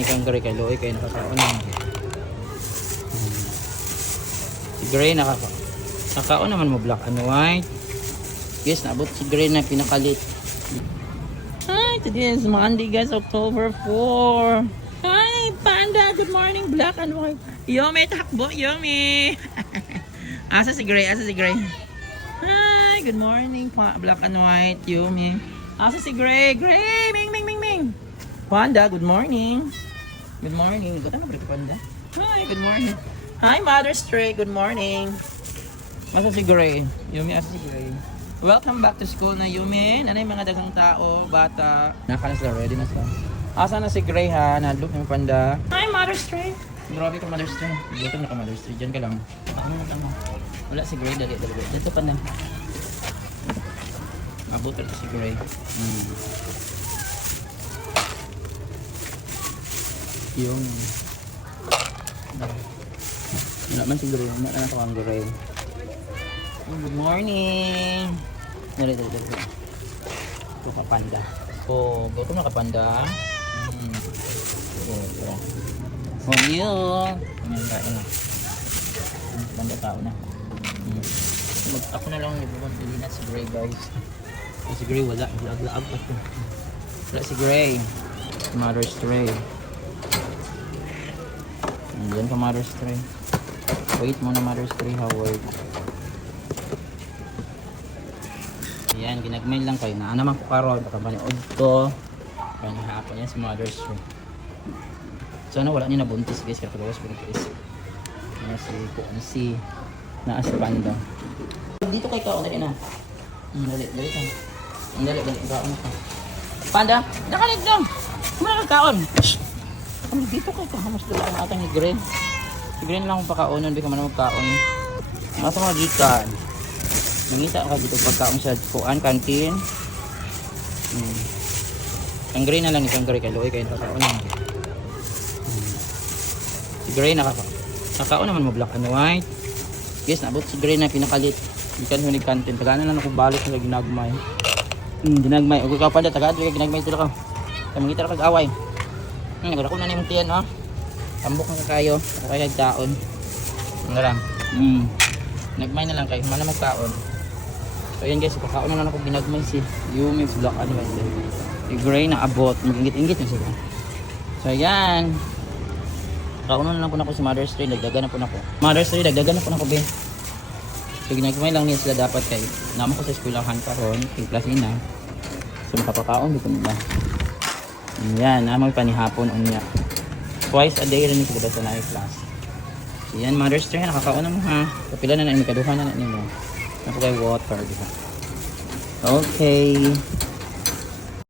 Ikang gari kay Loy kay nakakaon na. Si Gray nakakaon naman mo black and white. Yes, naabot si Gray na pinakalit. Hi, today is Monday guys, October 4. Hi, Panda, good morning, black and white. Yummy, takbo, yummy. Asa si Gray, asa si Gray. Hi, good morning, black and white, yummy. Asa si Gray, Gray, ming, ming, ming, ming. Panda, good morning. Good morning. Gata na ba Panda? Hi, good morning. Hi, Mother Stray. Good morning. Asa si Gray? Yumi, asa si Gray? Welcome back to school na Yumi. Nanay mga dagang tao, bata. Naka na sila, ready na sila. Asa na si Gray ha? Nalok ng Panda. Hi, Mother Stray. Grabe ka, Mother Stray. Gutom na ka, Mother Stray. Diyan ka lang. Tama. Wala si Gray. Dali. Dito pa na. Abot na si Gray. Yung wala man siguro yung wala na ito ang Gray. Good morning. Dali. Ito ka Panda. So, gutom na ka Panda. Oh, yun. Ayan, kain na. Panda tao na. Ako na lang hindi na si Gray guys. Si Gray wala. Laag pa ito. Wala si Gray. Mother Stray. Diyan ka Mother Stray. Wait muna Mother Stray, Howard. Ayan, ginagmain lang kayo. Naan naman ko karon. Baka maniod to. Kaya hapon yan si Mother Stray. Sana wala niya nabuntis guys. Kaya pagawas buntis. Si naas Panda. Dito kay kaon. Dali na. Dali ka. Dali kaon ka. Panda, nakalig lang. Kumala kaon. Ano dito kay kahamas dito ang atang ni Green. Si Green lang kung pakaunon, di ka man magkaon. Asa mga gikan. Mangita ka dito pagkaon sa kuan kantin. Ang Green na lang isang Green kay Loy kay pakaunon. Si Green nakakaon naman mo black and white. Yes, naabot si Green na pinakalit. Gikan sa ni kantin. Tagana lang ako balot sa ginagmay. Ginagmay. Ug ka pa da tagad kay ginagmay tulo ka. Mangita ra kag away. Nagdako na nimong tiyan, oh. Tambok na kayo. Kaya taon. Ano lang. Nagmay na lang kayo. Mana magkaon. So, yan guys. Pagkaon na lang ako ginagmay si Yumi Black. Ano ba ito? Si Gray na abot. Mag-ingit-ingit na sila. So, yan. Pagkaon na lang po na ako si Mother Stray. Dagdagan na po na ako. Mother Stray, dagdagan na po na ako, Ben. So, ginagmay lang niya sila dapat kayo. Naman ko sa eskulahan karon. Kay Plasina. So, makapakaon dito nila. Yan, naman panihapon unya. Twice a day rin ito sa night class. Yan, Mother Stray, nakakaon na mo ha. Kapila na na, may kaduhan na na ninyo. Napagay water, diba? Okay.